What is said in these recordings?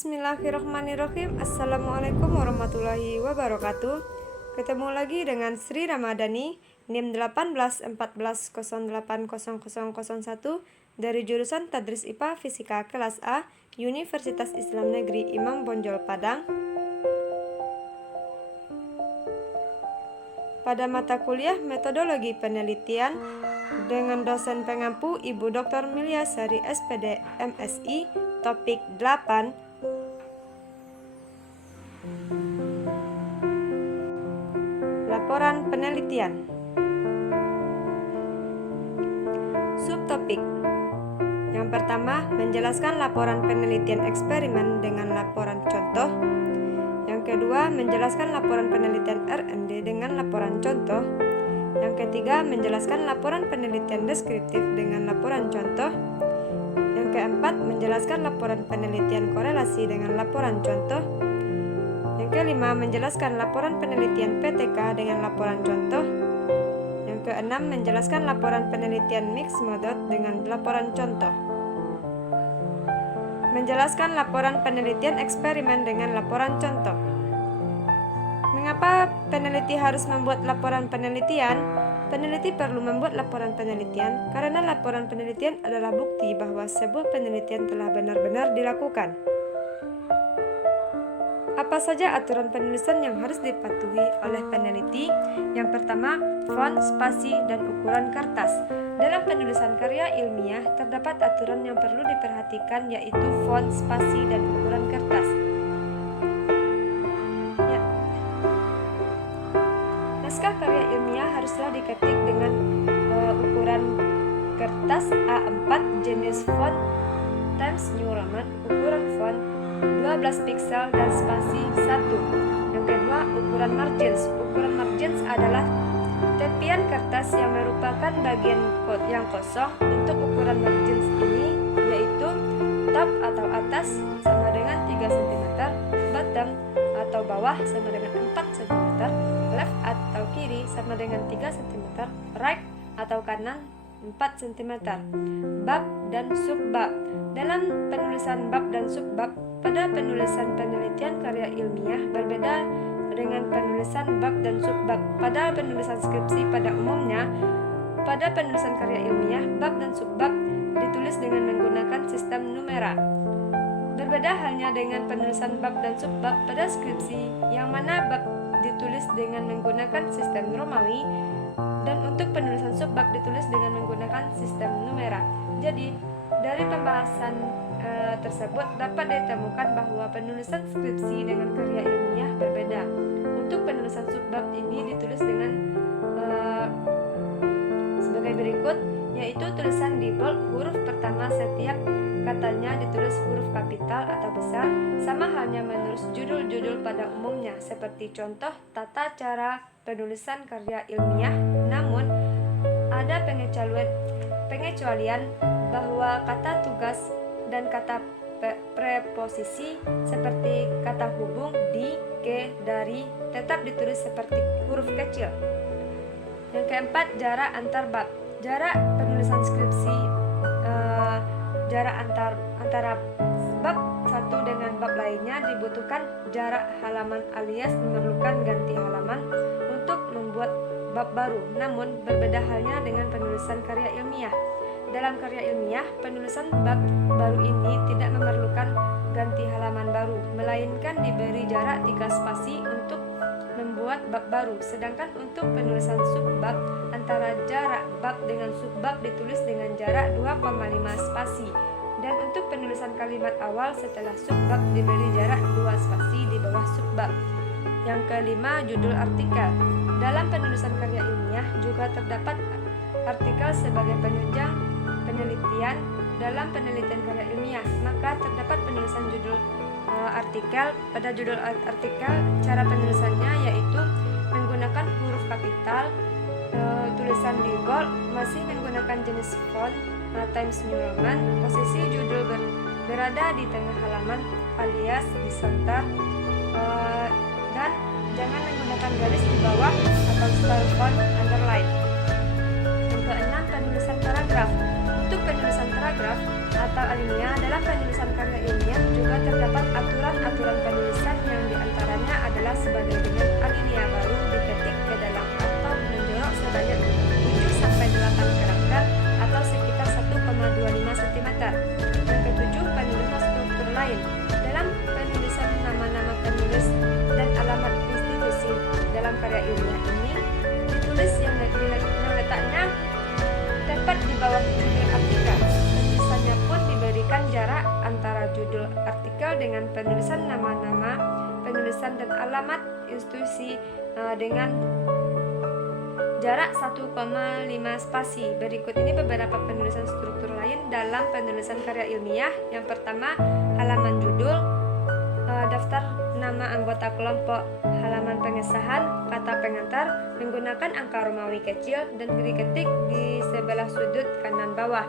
Bismillahirrahmanirrahim. Assalamualaikum warahmatullahi wabarakatuh. Ketemu lagi dengan Sri Ramadhani, NIM 1814080001 dari jurusan Tadris IPA Fisika kelas A, Universitas Islam Negeri Imam Bonjol Padang. Pada mata kuliah Metodologi Penelitian dengan dosen pengampu Ibu Dr. Milyasari SPD MSI, topik 8, laporan penelitian. Subtopik yang pertama, menjelaskan laporan penelitian eksperimen dengan laporan contoh. Yang kedua, menjelaskan laporan penelitian R&D dengan laporan contoh. Yang ketiga, menjelaskan laporan penelitian deskriptif dengan laporan contoh. Yang keempat, menjelaskan laporan penelitian korelasi dengan laporan contoh. Yang kelima, menjelaskan laporan penelitian PTK dengan laporan contoh. Yang keenam, menjelaskan laporan penelitian mixed method dengan laporan contoh. Menjelaskan laporan penelitian eksperimen dengan laporan contoh. Mengapa peneliti harus membuat laporan penelitian? Peneliti perlu membuat laporan penelitian karena laporan penelitian adalah bukti bahwa sebuah penelitian telah benar-benar dilakukan. Apa saja aturan penulisan yang harus dipatuhi oleh peneliti? Yang pertama, font, spasi, dan ukuran kertas. Dalam penulisan karya ilmiah, terdapat aturan yang perlu diperhatikan, yaitu font, spasi, dan ukuran kertas. Naskah karya ilmiah haruslah diketik dengan ukuran kertas A4 jenis font Times New Roman, ukuran font 12 pixel dan spasi 1. Yang kedua, ukuran margins. Ukuran margins adalah tepian kertas yang merupakan bagian yang kosong. Untuk ukuran margins ini yaitu top atau atas sama dengan 3 cm, bottom atau bawah sama dengan 4 cm, left atau kiri sama dengan 3 cm, right atau kanan 4 cm. Bab dan subbab. Dalam penulisan bab dan subbab pada penulisan penelitian karya ilmiah berbeda dengan penulisan bab dan subbab pada penulisan skripsi pada umumnya. Pada penulisan karya ilmiah, bab dan subbab ditulis dengan menggunakan sistem numera. Berbeda halnya dengan penulisan bab dan subbab pada skripsi, yang mana bab ditulis dengan menggunakan sistem Romawi dan untuk penulisan subbab ditulis dengan menggunakan sistem numera. Jadi, dari pembahasan tersebut dapat ditemukan bahwa penulisan skripsi dengan karya ilmiah berbeda. Untuk penulisan subbab ini ditulis dengan sebagai berikut, yaitu tulisan di bold, huruf pertama setiap katanya ditulis huruf kapital atau besar, sama halnya menurut judul-judul pada umumnya, seperti contoh tata cara penulisan karya ilmiah. Namun, ada pengecualian bahwa kata tugas dan kata preposisi seperti kata hubung, di, ke, dari tetap ditulis seperti huruf kecil. Yang keempat, jarak antar bab. Jarak penulisan skripsi, jarak antara bab satu dengan bab lainnya dibutuhkan jarak halaman alias memerlukan ganti halaman untuk membuat bab baru. Namun berbeda halnya dengan penulisan karya ilmiah. Dalam karya ilmiah, penulisan bab baru ini tidak memerlukan ganti halaman baru, melainkan diberi jarak 3 spasi untuk membuat bab baru. Sedangkan untuk penulisan subbab, antara jarak bab dengan subbab ditulis dengan jarak 2,5 spasi. Dan untuk penulisan kalimat awal setelah subbab diberi jarak 2 spasi di bawah subbab. Yang kelima, judul artikel. Dalam penulisan karya ilmiah juga terdapat artikel sebagai penunjang penelitian. Dalam penelitian karya ilmiah, maka terdapat penulisan judul artikel. Pada judul artikel, cara penulisannya yaitu menggunakan huruf kapital, tulisan di bold, masih menggunakan jenis font Times New Roman. Posisi judul berada di tengah halaman alias di center, dan jangan menggunakan garis di bawah atau style font underline. Yang keenam, penulisan paragraf. Untuk penulisan paragraf, atau alinea. Dalam penulisan karya ilmiah juga terdapat aturan-aturan penulisan yang diantaranya adalah sebagai dengan alinea baru diketik ke dalam atau menjorok sebanyak 7-8 karakter atau sekitar 1,25 cm. Yang ketujuh, penulisan struktur lain. Dalam penulisan nama-nama penulis dan alamat institusi dalam karya ilmiah ini ditulis yang letaknya tepat di bawah judul artikel. Penulisannya pun diberikan jarak antara judul artikel dengan penulisan nama-nama penulisan dan alamat institusi dengan jarak 1,5 spasi. Berikut ini beberapa penulisan struktur lain dalam penulisan karya ilmiah. Yang pertama, halaman judul, daftar nama anggota kelompok, halaman pengesahan, kata pengantar menggunakan angka Romawi kecil dan diketik di sebelah sudut kanan bawah.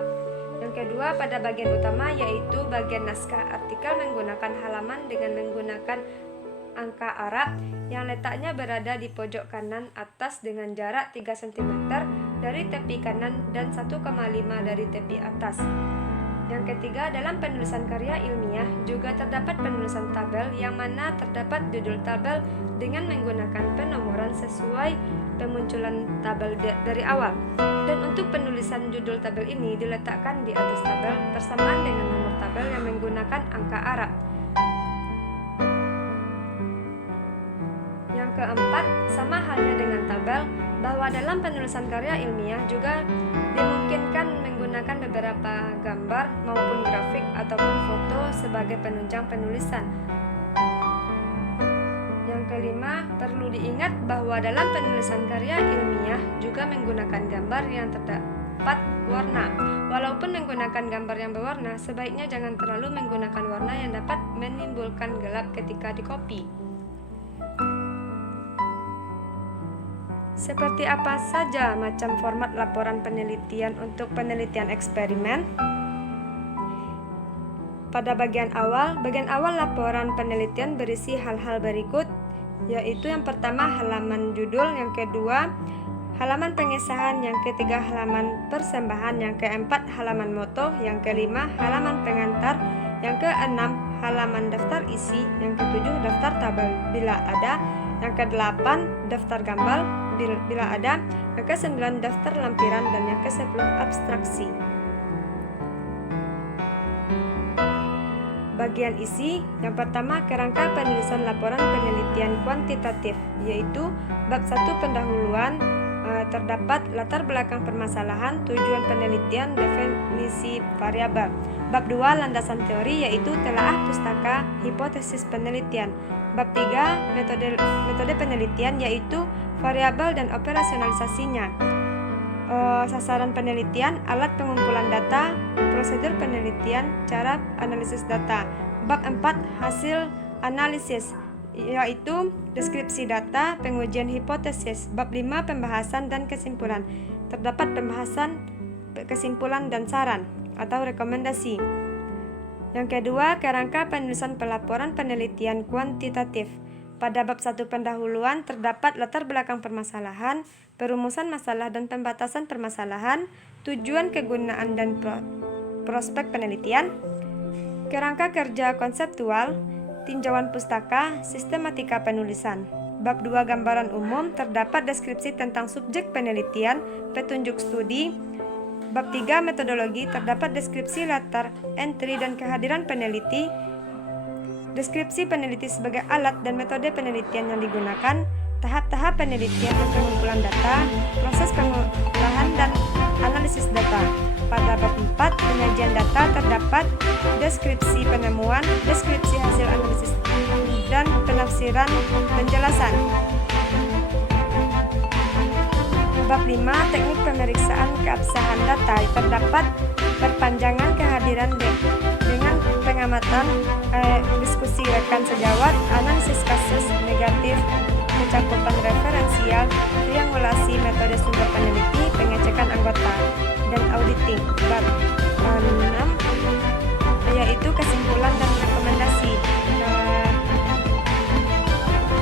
Yang kedua, pada bagian utama yaitu bagian naskah artikel menggunakan halaman dengan menggunakan angka Arab yang letaknya berada di pojok kanan atas dengan jarak 3 cm dari tepi kanan dan 1,5 dari tepi atas. Yang ketiga, dalam penulisan karya ilmiah juga terdapat penulisan tabel yang mana terdapat judul tabel dengan menggunakan penomoran sesuai pemunculan tabel dari awal. Dan untuk penulisan judul tabel ini diletakkan di atas tabel bersamaan dengan nomor tabel yang menggunakan angka Arab. Yang keempat, sama halnya dengan tabel, bahwa dalam penulisan karya ilmiah juga dimungkinkan menggunakan beberapa gambar maupun grafik ataupun foto sebagai penunjang penulisan. Yang kelima, perlu diingat bahwa dalam penulisan karya ilmiah juga menggunakan gambar yang terdapat warna. Walaupun menggunakan gambar yang berwarna, sebaiknya jangan terlalu menggunakan warna yang dapat menimbulkan gelap ketika dikopi. Seperti apa saja macam format laporan penelitian untuk penelitian eksperimen? Pada bagian awal laporan penelitian berisi hal-hal berikut, yaitu yang pertama halaman judul, yang kedua halaman pengesahan, yang ketiga halaman persembahan, yang keempat halaman moto, yang kelima halaman pengantar, yang keenam halaman daftar isi, yang ketujuh daftar tabel bila ada, yang kedelapan daftar gambar bila ada, yang ke-9 daftar lampiran, dan yang ke-10 abstraksi. Bagian isi, yang pertama kerangka penulisan laporan penelitian kuantitatif, yaitu bab 1 pendahuluan, terdapat latar belakang permasalahan, tujuan penelitian, definisi variabel. Bab 2 landasan teori, yaitu telaah pustaka, hipotesis penelitian. Bab 3 metode penelitian, yaitu variabel dan operasionalisasinya. Sasaran penelitian, alat pengumpulan data, prosedur penelitian, cara analisis data. Bab 4 hasil analisis, yaitu deskripsi data, pengujian hipotesis. Bab 5 pembahasan dan kesimpulan. Terdapat pembahasan, kesimpulan dan saran atau rekomendasi. Yang kedua, kerangka penulisan pelaporan penelitian kuantitatif. Pada bab 1 pendahuluan terdapat latar belakang permasalahan, perumusan masalah dan pembatasan permasalahan, tujuan, kegunaan dan prospek penelitian, kerangka kerja konseptual, tinjauan pustaka, sistematika penulisan. Bab 2 gambaran umum terdapat deskripsi tentang subjek penelitian, petunjuk studi. Bab 3 metodologi terdapat deskripsi latar, entry dan kehadiran peneliti, deskripsi peneliti sebagai alat dan metode penelitian yang digunakan, tahap-tahap penelitian dan pengumpulan data, proses pengolahan dan analisis data. Pada bab 4 penyajian data terdapat deskripsi penemuan, deskripsi hasil analisis dan penafsiran penjelasan. Bab 5 teknik pemeriksaan keabsahan data, terdapat perpanjangan kehadiran dengan pengamatan, diskusi rekan sejawat, analisis kasus negatif, kecakupan referensial, triangulasi metode sumber peneliti, pengecekan anggota, dan auditing. Bab 6 yaitu kesimpulan dan rekomendasi.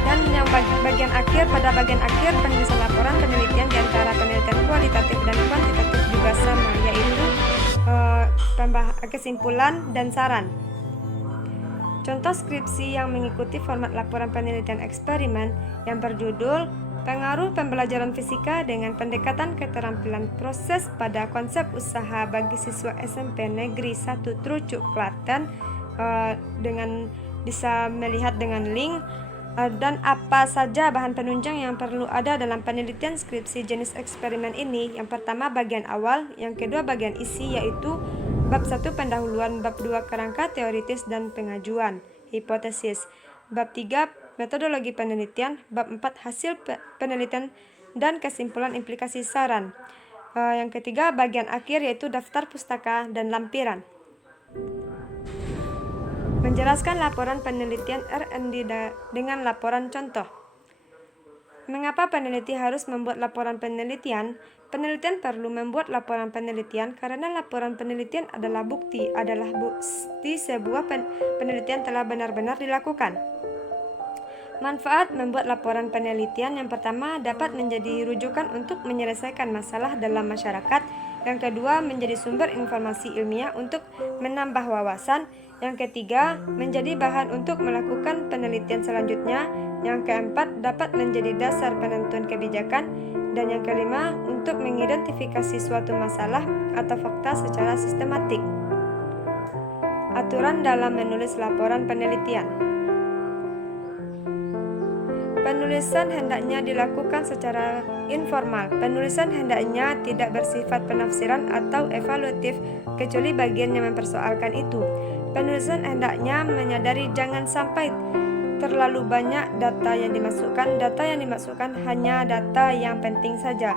Dan yang bagian akhir, pada bagian akhir penulisan laporan penelitian di antara penelitian kualitatif dan kuantitatif juga sama, yaitu kesimpulan, dan saran. Contoh skripsi yang mengikuti format laporan penelitian eksperimen yang berjudul Pengaruh Pembelajaran Fisika dengan Pendekatan Keterampilan Proses pada Konsep Usaha bagi Siswa SMP Negeri 1 Trucuk, Klaten, dengan bisa melihat dengan link, dan apa saja bahan penunjang yang perlu ada dalam penelitian skripsi jenis eksperimen ini. Yang pertama bagian awal, yang kedua bagian isi, yaitu bab 1 pendahuluan, bab 2 kerangka teoritis dan pengajuan hipotesis, bab 3 metodologi penelitian, bab 4 hasil penelitian dan kesimpulan implikasi saran. Yang ketiga bagian akhir, yaitu daftar pustaka dan lampiran. Menjelaskan laporan penelitian R&D dengan laporan contoh. Mengapa peneliti harus membuat laporan penelitian? Penelitian perlu membuat laporan penelitian karena laporan penelitian adalah bukti sebuah penelitian telah benar-benar dilakukan. Manfaat membuat laporan penelitian: yang pertama, dapat menjadi rujukan untuk menyelesaikan masalah dalam masyarakat. Yang kedua, menjadi sumber informasi ilmiah untuk menambah wawasan. Yang ketiga, menjadi bahan untuk melakukan penelitian selanjutnya. Yang keempat, dapat menjadi dasar penentuan kebijakan. Dan yang kelima, untuk mengidentifikasi suatu masalah atau fakta secara sistematik. Aturan dalam menulis laporan penelitian. Penulisan hendaknya dilakukan secara informal. Penulisan hendaknya tidak bersifat penafsiran atau evaluatif, kecuali bagian yang mempersoalkan itu. Penulisan hendaknya menyadari jangan sampai terlalu banyak data yang dimasukkan. Data yang dimasukkan hanya data yang penting saja.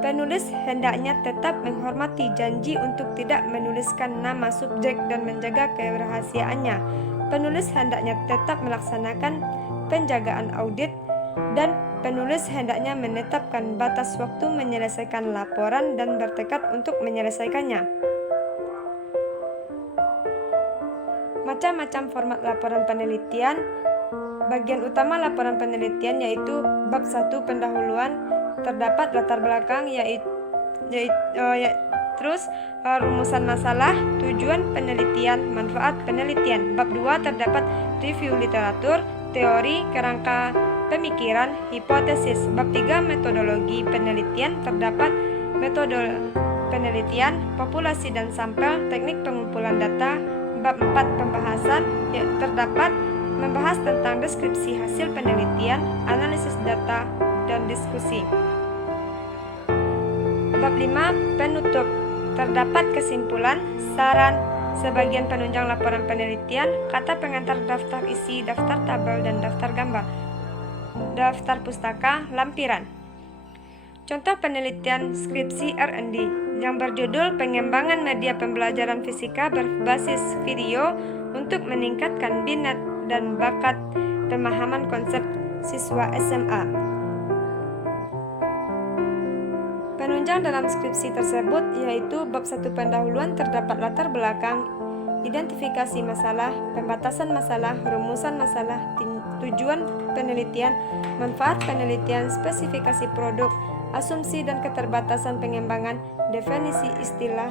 Penulis hendaknya tetap menghormati janji untuk tidak menuliskan nama subjek dan menjaga kerahasiaannya. Penulis hendaknya tetap melaksanakan penjagaan audit, dan penulis hendaknya menetapkan batas waktu menyelesaikan laporan dan bertekad untuk menyelesaikannya. Macam-macam format laporan penelitian. Bagian utama laporan penelitian yaitu bab 1 pendahuluan, terdapat latar belakang terus rumusan masalah, tujuan penelitian, manfaat penelitian. Bab 2 terdapat review literatur, teori, kerangka pemikiran, hipotesis. Bab 3 metodologi penelitian, terdapat metode penelitian, populasi dan sampel, teknik pengumpulan data. Bab 4 pembahasan, terdapat membahas tentang deskripsi hasil penelitian, analisis data, dan diskusi. Bab 5 penutup, terdapat kesimpulan, saran, sebagian penunjang laporan penelitian, kata pengantar, daftar isi, daftar tabel, dan daftar gambar, daftar pustaka, lampiran. Contoh penelitian skripsi R&D yang berjudul Pengembangan Media Pembelajaran Fisika berbasis video untuk meningkatkan minat dan bakat pemahaman konsep siswa SMA. Penunjang dalam skripsi tersebut yaitu bab 1 pendahuluan, terdapat latar belakang, identifikasi masalah, pembatasan masalah, rumusan masalah, tujuan penelitian, manfaat penelitian, spesifikasi produk, asumsi dan keterbatasan pengembangan, definisi istilah.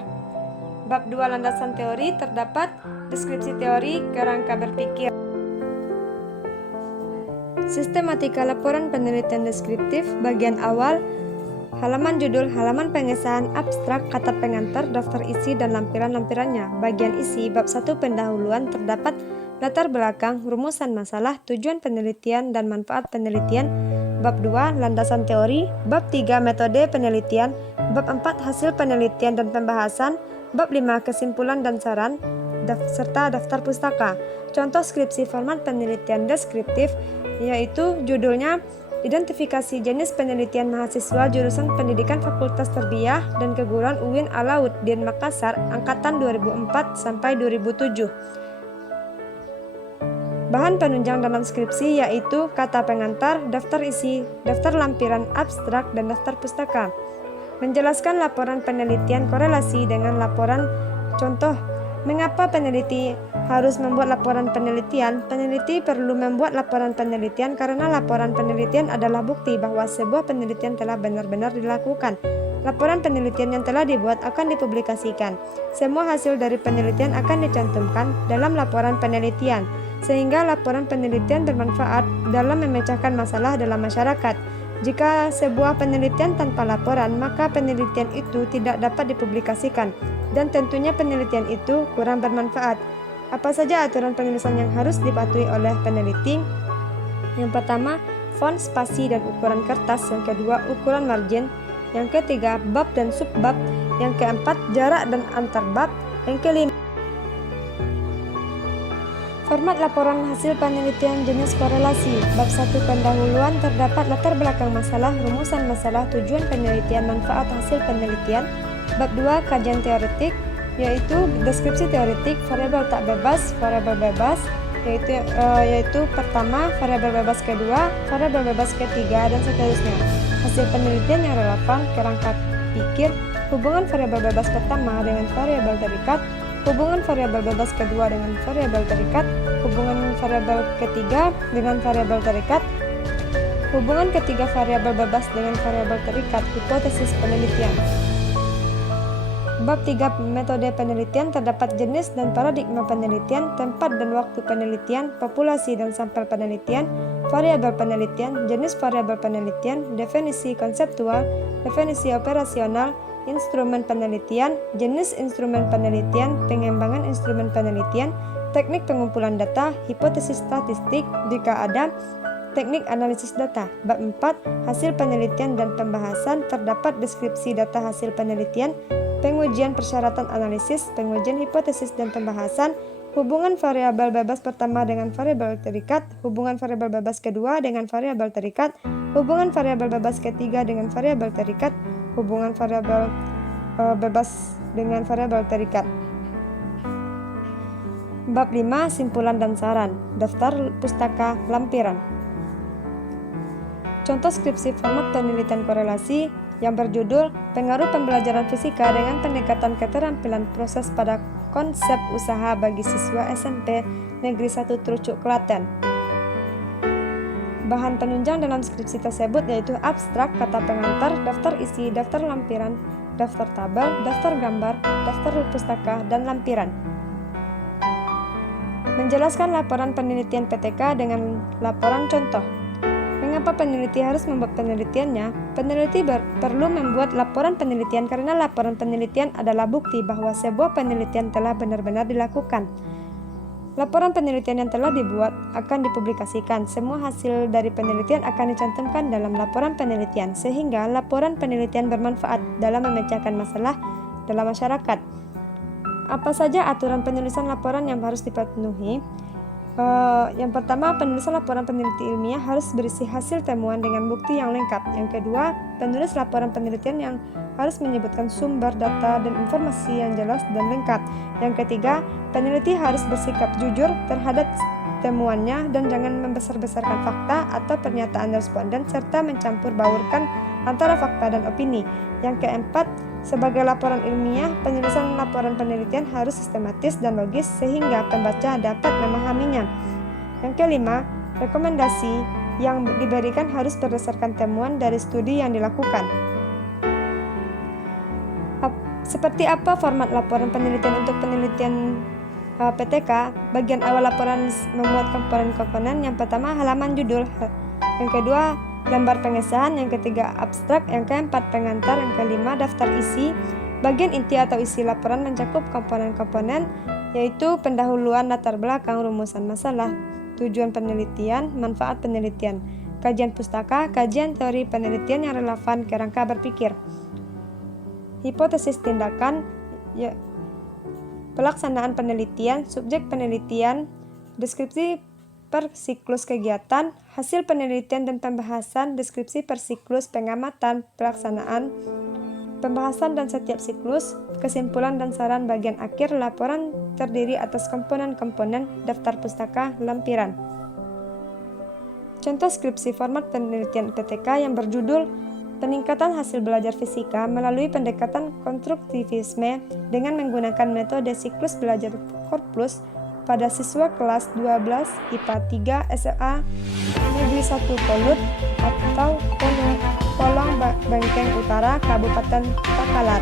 Bab 2 landasan teori, terdapat deskripsi teori, kerangka berpikir. Sistematika laporan penelitian deskriptif. Bagian awal, halaman judul, halaman pengesahan, abstrak, kata pengantar, daftar isi, dan lampiran-lampirannya. Bagian isi, bab 1 pendahuluan, terdapat latar belakang, rumusan masalah, tujuan penelitian, dan manfaat penelitian. Bab 2 landasan teori. Bab 3 metode penelitian. Bab 4 hasil penelitian dan pembahasan. Bab 5 kesimpulan dan saran, serta daftar pustaka. Contoh skripsi format penelitian deskriptif yaitu judulnya Identifikasi jenis penelitian mahasiswa jurusan Pendidikan Fakultas Tarbiyah dan Keguruan UIN Alauddin Makassar angkatan 2004 sampai 2007. Bahan penunjang dalam skripsi yaitu kata pengantar, daftar isi, daftar lampiran, abstrak, dan daftar pustaka. Menjelaskan laporan penelitian korelasi dengan laporan contoh. Mengapa peneliti harus membuat laporan penelitian? Peneliti perlu membuat laporan penelitian karena laporan penelitian adalah bukti bahwa sebuah penelitian telah benar-benar dilakukan. laporan penelitian yang telah dibuat akan dipublikasikan. Semua hasil dari penelitian akan dicantumkan dalam laporan penelitian, sehingga laporan penelitian bermanfaat dalam memecahkan masalah dalam masyarakat. Jika sebuah penelitian tanpa laporan, maka penelitian itu tidak dapat dipublikasikan, dan tentunya penelitian itu kurang bermanfaat. Apa saja aturan penulisan yang harus dipatuhi oleh peneliti? Yang pertama, font, spasi, dan ukuran kertas. Yang kedua, ukuran margin. Yang ketiga, bab dan subbab. Yang keempat, jarak dan antar bab. Yang kelima, format laporan hasil penelitian jenis korelasi. Bab 1 pendahuluan, terdapat latar belakang masalah, rumusan masalah, tujuan penelitian, manfaat hasil penelitian. Bab 2 kajian teoretik, yaitu deskripsi teoretik, variabel tak bebas, variabel bebas, yaitu pertama, variabel bebas kedua, variabel bebas ketiga, dan seterusnya. Hasil penelitian yang relevan, kerangka pikir, hubungan variabel bebas pertama dengan variabel terikat, hubungan variabel bebas kedua dengan variabel terikat, hubungan variabel ketiga dengan variabel terikat, hubungan ketiga variabel bebas dengan variabel terikat, hipotesis penelitian. Bab 3 metode penelitian, terdapat jenis dan paradigma penelitian, tempat dan waktu penelitian, populasi dan sampel penelitian, variabel penelitian, jenis variabel penelitian, definisi konseptual, definisi operasional, instrumen penelitian, jenis instrumen penelitian, pengembangan instrumen penelitian, teknik pengumpulan data, hipotesis statistik jika ada, teknik analisis data. Bab 4 hasil penelitian dan pembahasan, terdapat deskripsi data hasil penelitian, pengujian persyaratan analisis, pengujian hipotesis dan pembahasan, hubungan variabel bebas pertama dengan variabel terikat, hubungan variabel bebas kedua dengan variabel terikat, hubungan variabel bebas ketiga dengan variabel terikat, hubungan variabel bebas dengan variabel terikat. Bab 5 simpulan dan saran, daftar pustaka lampiran. Contoh skripsi format penelitian korelasi yang berjudul Pengaruh Pembelajaran Fisika dengan Pendekatan Keterampilan Proses pada Konsep Usaha bagi Siswa SMP Negeri 1 Trucuk, Klaten. Bahan penunjang dalam skripsi tersebut yaitu abstrak, kata pengantar, daftar isi, daftar lampiran, daftar tabel, daftar gambar, daftar pustaka, dan lampiran. Menjelaskan laporan penelitian PTK dengan laporan contoh. Mengapa peneliti harus membuat penelitiannya? Peneliti perlu membuat laporan penelitian karena laporan penelitian adalah bukti bahwa sebuah penelitian telah benar-benar dilakukan. Laporan penelitian yang telah dibuat akan dipublikasikan. Semua hasil dari penelitian akan dicantumkan dalam laporan penelitian, sehingga laporan penelitian bermanfaat dalam memecahkan masalah dalam masyarakat. Apa saja aturan penulisan laporan yang harus dipenuhi? Yang pertama, penulisan laporan peneliti ilmiah harus berisi hasil temuan dengan bukti yang lengkap. Yang kedua, penulis laporan penelitian yang harus menyebutkan sumber data dan informasi yang jelas dan lengkap. Yang ketiga, peneliti harus bersikap jujur terhadap temuannya dan jangan membesar-besarkan fakta atau pernyataan responden serta mencampur baurkan antara fakta dan opini. Yang keempat, sebagai laporan ilmiah, penulisan laporan penelitian harus sistematis dan logis sehingga pembaca dapat memahaminya. Yang kelima, rekomendasi yang diberikan harus berdasarkan temuan dari studi yang dilakukan. Seperti apa format laporan penelitian untuk penelitian PTK? Bagian awal laporan memuat komponen-komponen. Yang pertama, halaman judul. Yang kedua, lembar pengesahan. Yang ketiga, abstrak. Yang keempat, pengantar. Yang kelima, daftar isi. Bagian inti atau isi laporan mencakup komponen-komponen, yaitu pendahuluan, latar belakang, rumusan masalah, tujuan penelitian, manfaat penelitian, kajian pustaka, kajian teori penelitian yang relevan, kerangka berpikir, hipotesis tindakan, pelaksanaan penelitian, subjek penelitian, deskripsi per siklus kegiatan, hasil penelitian dan pembahasan, deskripsi per siklus, pengamatan, pelaksanaan, pembahasan dan setiap siklus, kesimpulan dan saran bagian akhir. Laporan terdiri atas komponen-komponen, daftar pustaka, lampiran. Contoh skripsi format penelitian PTK yang berjudul Peningkatan hasil belajar fisika melalui pendekatan konstruktivisme dengan menggunakan metode siklus belajar korpus pada siswa kelas 12 IPA 3 SMA Negeri 1 Polut atau Polong Bangkeng Keng Utara, Kabupaten Takalar.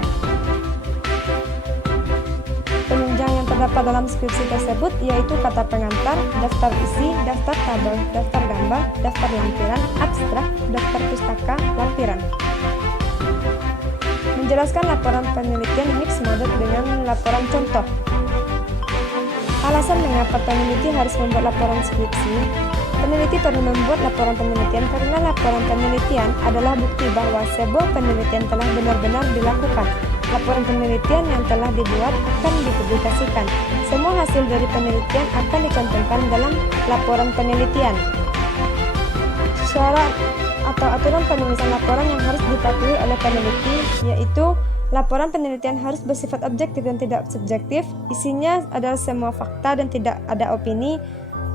Penunjang yang terdapat dalam skripsi tersebut yaitu kata pengantar, daftar isi, daftar tabel, daftar gambar, daftar lampiran, abstrak, daftar pustaka, lampiran. Menjelaskan laporan penelitian mixed method dengan laporan contoh. Alasan mengapa peneliti harus membuat laporan skripsi. Peneliti perlu membuat laporan penelitian karena laporan penelitian adalah bukti bahwa sebuah penelitian telah benar-benar dilakukan. Laporan penelitian yang telah dibuat akan dipublikasikan. Semua hasil dari penelitian akan dicantumkan dalam laporan penelitian. Syarat atau aturan penulisan laporan yang harus dipatuhi oleh peneliti yaitu laporan penelitian harus bersifat objektif dan tidak subjektif. Isinya adalah semua fakta dan tidak ada opini.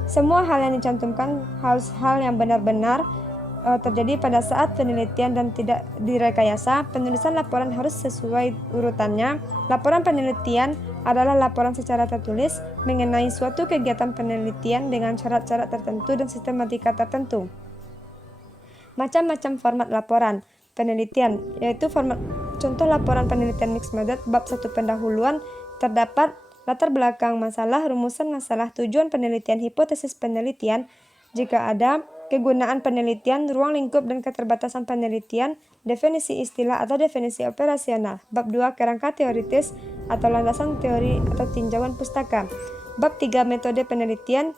Semua hal yang dicantumkan harus hal yang benar-benar terjadi pada saat penelitian dan tidak direkayasa. Penulisan laporan harus sesuai urutannya. Laporan penelitian adalah laporan secara tertulis mengenai suatu kegiatan penelitian dengan syarat-syarat tertentu dan sistematika tertentu. Macam-macam format laporan penelitian, yaitu format contoh laporan penelitian mixed method bab 1 pendahuluan terdapat latar belakang masalah, rumusan masalah, tujuan penelitian, hipotesis penelitian, jika ada, kegunaan penelitian, ruang lingkup dan keterbatasan penelitian, definisi istilah atau definisi operasional. Bab 2 kerangka teoritis atau landasan teori atau tinjauan pustaka. Bab 3 metode penelitian,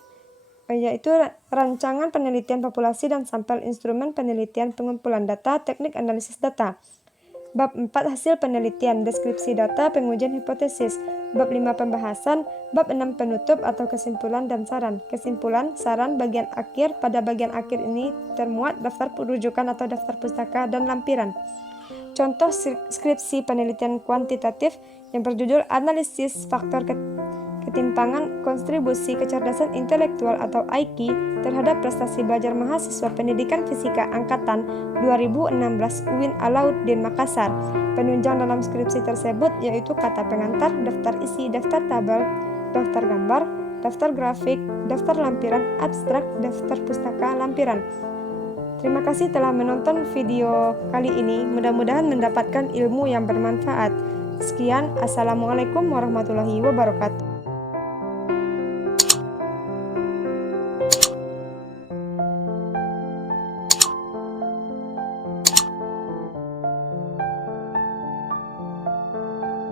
yaitu rancangan penelitian populasi dan sampel, instrumen penelitian, pengumpulan data, teknik analisis data. Bab 4 hasil penelitian, deskripsi data, pengujian hipotesis. Bab 5 pembahasan. Bab 6 penutup atau kesimpulan dan saran. Kesimpulan, saran, bagian akhir. Pada bagian akhir ini termuat daftar rujukan atau daftar pustaka dan lampiran. Contoh skripsi penelitian kuantitatif yang berjudul Analisis Faktor Ketimpangan Kontribusi Kecerdasan Intelektual atau IQ terhadap prestasi belajar mahasiswa pendidikan fisika angkatan 2016 UIN Alauddin Makassar. Penunjang dalam skripsi tersebut yaitu kata pengantar, daftar isi, daftar tabel, daftar gambar, daftar grafik, daftar lampiran, abstrak, daftar pustaka, lampiran. Terima kasih telah menonton video kali ini. Mudah-mudahan mendapatkan ilmu yang bermanfaat. Sekian, Assalamualaikum warahmatullahi wabarakatuh.